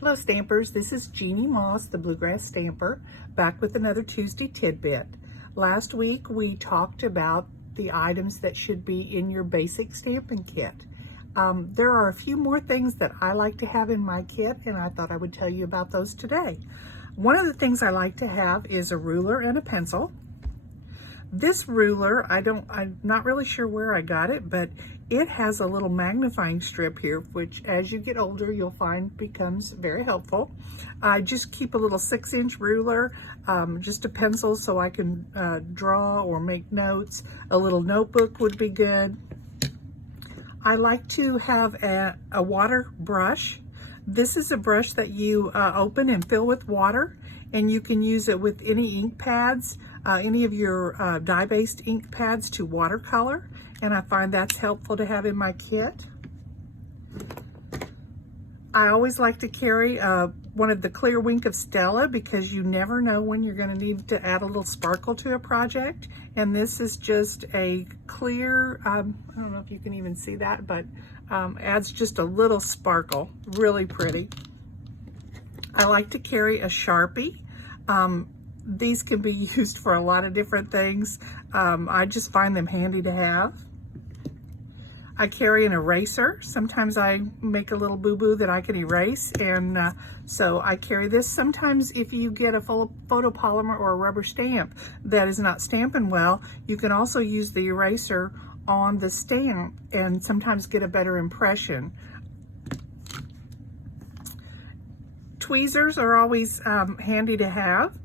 Hello Stampers, this is Jeannie Moss, the Bluegrass Stamper, back with another Tuesday tidbit. Last week we talked about the items that should be in your basic stamping kit. There are a few more things that I like to have in my kit, and I thought I would tell you about those today. One of the things I like to have is a ruler and a pencil. This ruler, I'm not really sure where I got it, but it has a little magnifying strip here, which as you get older, you'll find becomes very helpful. I just keep a little 6-inch ruler, just a pencil so I can draw or make notes. A little notebook would be good. I like to have a water brush. This is a brush that you open and fill with water, and you can use it with any ink pads, any of your dye-based ink pads to watercolor, and I find that's helpful to have in my kit. I always like to carry one of the clear wink of Stella because you never know when you're going to need to add a little sparkle to a project, and this is just a clear, I don't know if you can even see that, but adds just a little sparkle, really pretty. I like to carry a Sharpie. These can be used for a lot of different things. I just find them handy to have. I carry an eraser. Sometimes I make a little boo-boo that I can erase, and so I carry this. Sometimes if you get a photopolymer or a rubber stamp that is not stamping well, you can also use the eraser on the stamp and sometimes get a better impression. Tweezers are always handy to have.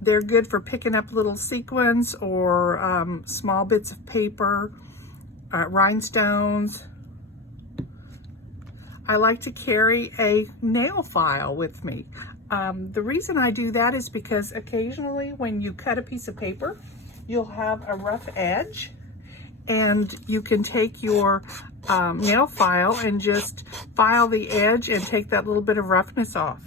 They're good for picking up little sequins or small bits of paper, rhinestones. I like to carry a nail file with me. The reason I do that is because occasionally when you cut a piece of paper, you'll have a rough edge, and you can take your nail file and just file the edge and take that little bit of roughness off.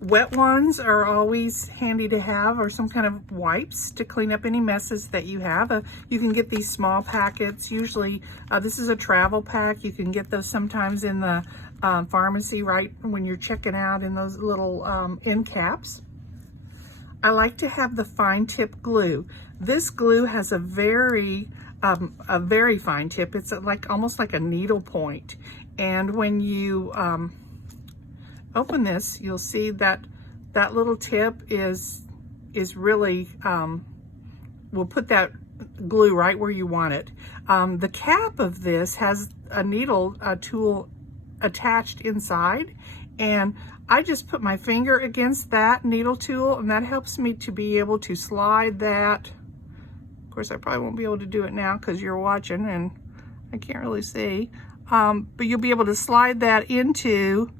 Wet ones are always handy to have, or some kind of wipes to clean up any messes that you have. You can get these small packets. Usually, this is a travel pack. You can get those sometimes in the pharmacy right when you're checking out in those little end caps. I like to have the fine tip glue. This glue has a very fine tip. It's like almost like a needle point. And when you open this, you'll see that that little tip is really, we'll put that glue right where you want it. The cap of this has a needle tool attached inside, and I just put my finger against that needle tool, and that helps me to be able to slide that. Of course, I probably won't be able to do it now because you're watching and I can't really see, but you'll be able to slide that into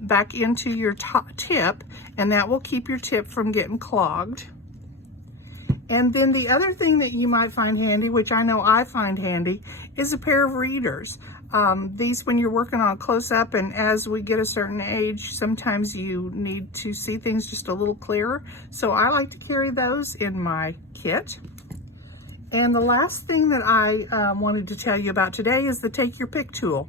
back into your tip, and that will keep your tip from getting clogged. And then the other thing that you might find handy, which I know I find handy, is a pair of readers. These, when you're working on close-up, and as we get a certain age, sometimes you need to see things just a little clearer. So I like to carry those in my kit. And the last thing that I wanted to tell you about today is the Take Your Pick tool.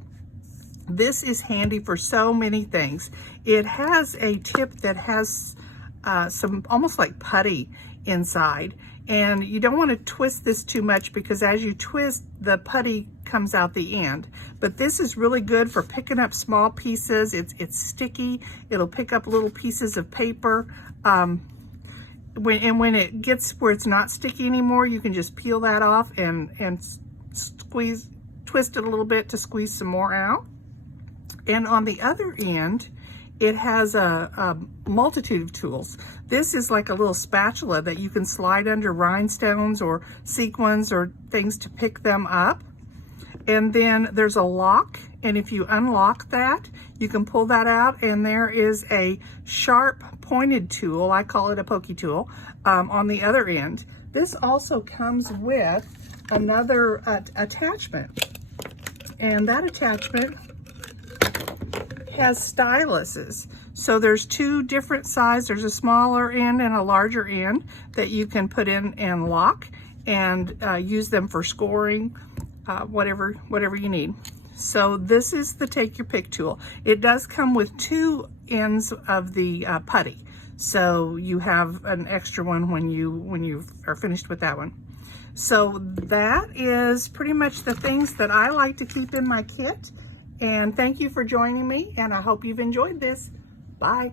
This is handy for so many things. It has a tip that has some almost like putty inside, and you don't want to twist this too much because as you twist, the putty comes out the end. But this is really good for picking up small pieces. It's sticky. It'll pick up little pieces of paper. When it gets where it's not sticky anymore, you can just peel that off and twist it a little bit to squeeze some more out. And on the other end, it has a multitude of tools. This is like a little spatula that you can slide under rhinestones or sequins or things to pick them up. And then there's a lock, and if you unlock that, you can pull that out, and there is a sharp pointed tool, I call it a pokey tool, on the other end. This also comes with another attachment, and that attachment has styluses. So there's two different sizes. There's a smaller end and a larger end that you can put in and lock and use them for scoring, whatever you need. So this is the take your pick tool. It does come with 2 ends of the putty, so you have an extra one when you are finished with that one. So that is pretty much the things that I like to keep in my kit. And thank you for joining me, and I hope you've enjoyed this. Bye.